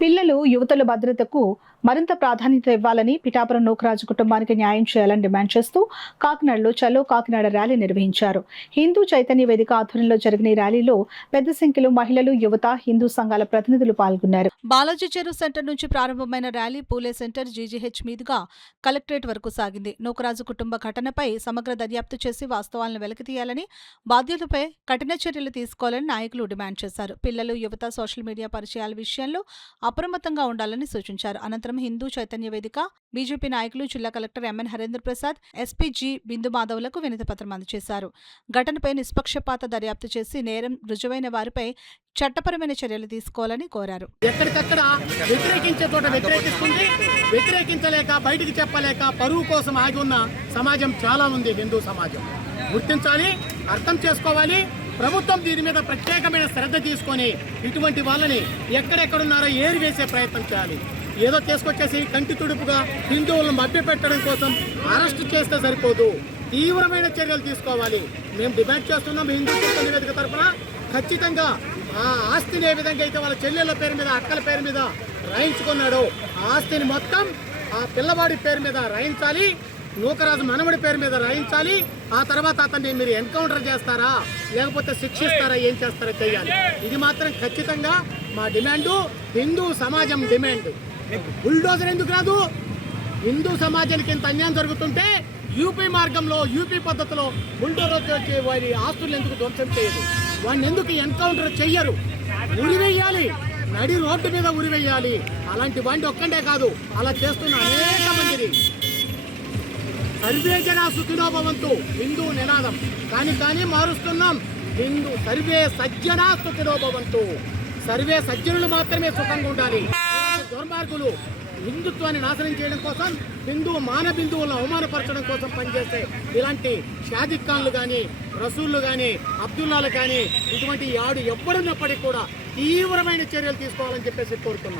పిల్లలు, యువతుల భద్రతకు మరింత ప్రాధాన్యత ఇవ్వాలని పిఠాపురం నూకరాజు కుటుంబానికి న్యాయం చేయాలని డిమాండ్ చేస్తూ కాకినాడలో చలో కాకినాడ ర్యాలీ నిర్వహించారు. హిందూ చైతన్య వేదిక ఆధ్వర్యంలో జరిగిన ఈ ర్యాలీలో పెద్ద సంఖ్యలో మహిళలు, యువత, హిందూ సంఘాల ప్రతినిధులు పాల్గొన్నారు. బాలాజీ చెరువు సెంటర్ నుంచి ప్రారంభమైన ర్యాలీ పూలే సెంటర్, జీజీహెచ్ మీదుగా కలెక్టరేట్ వరకు సాగింది. నూకరాజు కుటుంబ ఘటనపై సమగ్ర దర్యాప్తు చేసి వాస్తవాలను వెలికితీయాలని, బాధ్యులపై కఠిన చర్యలు తీసుకోవాలని నాయకులు డిమాండ్ చేశారు. పిల్లలు, యువత సోషల్ మీడియా పరిచయాల విషయంలో అప్రమత్తంగా ఉండాలని సూచించారు. అనంతరం హిందూ చైతన్య వేదిక, బీజేపీ నాయకులు జిల్లా collector MN Harendra Prasad, SP G Bindu మాధవులకు వినతిపత్రం అందజేశారు. ఘటనపై నిష్పక్షపాత దర్యాప్తు చేసి నేరం రుజువైన వారిపై చట్టపరమైన చర్యలు తీసుకోవాలని కోరారు. ఎక్కడికక్కడ వ్యతిరేకించే చోట వ్యతిరేకిస్తుంది, వ్యతిరేకించలేక బయటికి చెప్పలేక పరువు కోసం ఆగి ఉన్న సమాజం చాలా ఉంది. హిందూ సమాజం గుర్తించాలి, అర్థం చేసుకోవాలి. ప్రభుత్వం దీని మీద ప్రత్యేకమైన శ్రద్ధ తీసుకొని ఇటువంటి వాళ్ళని ఎక్కడెక్కడున్నారో ఏరివేసే ప్రయత్నం చేయాలి. ఏదో తీసుకొచ్చేసి కంటి తుడుపుగా హిందువులను మభ్యపెట్టడం కోసం అరెస్టు చేస్తే సరిపోదు, తీవ్రమైన చర్యలు తీసుకోవాలి. మేము డిమాండ్ చేస్తున్నాం హిందూ చైతన్య వేదిక తరఫున. ఖచ్చితంగా ఆ ఆస్తిని ఏ విధంగా అయితే వాళ్ళ చెల్లెళ్ళ పేరు మీద, అక్కల పేరు మీద రాయించుకున్నాడో ఆ ఆస్తిని మొత్తం ఆ పిల్లవాడి పేరు మీద రాయించాలి, నూకరాజు మనవడి పేరు మీద రాయించాలి. ఆ తర్వాత అతన్ని మీరు ఎన్కౌంటర్ చేస్తారా లేకపోతే శిక్షిస్తారా, ఏం చేస్తారో చేయాలి. ఇది మాత్రం ఖచ్చితంగా మా డిమాండు, హిందూ సమాజం డిమాండ్. బుల్డోజర్ ఎందుకు రాదు? హిందూ సమాజానికి ఇంత అన్యాయం జరుగుతుంటే యూపీ మార్గంలో, యూపీ పద్ధతిలో బుల్డోజర్ వచ్చి వారి ఆస్తులు ఎందుకు ధ్వంసం చేయదు? వాడిని ఎందుకు ఎన్కౌంటర్ చెయ్యరు? ఉరివేయాలి, నడి రోడ్డు మీద ఉరివేయాలి. అలాంటి వాడిని ఒక్కడే కాదు, అలా చేస్తున్న అనేక మందిని. సర్వే జనా సుఖినో భవంతు హిందూ నినాదం, కానీ మారుస్తున్నాం. హిందూ సర్వే సజ్జనా సుఖినో భవంతు, సర్వే సజ్జనులు మాత్రమే సుఖంగా ఉండాలి. దుర్మార్గులు హిందుత్వాన్ని నాశనం చేయడం కోసం, హిందూ మానబిందువులను అవమానపరచడం కోసం పనిచేస్తే ఇలాంటి షాదిక్ ఖాన్లు కానీ, రసూళ్ళు కానీ, అబ్దుల్లాలు కానీ ఇటువంటి ఎవ్వడున్నప్పటికీ కూడా తీవ్రమైన చర్యలు తీసుకోవాలని చెప్పేసి కోరుతున్నాం.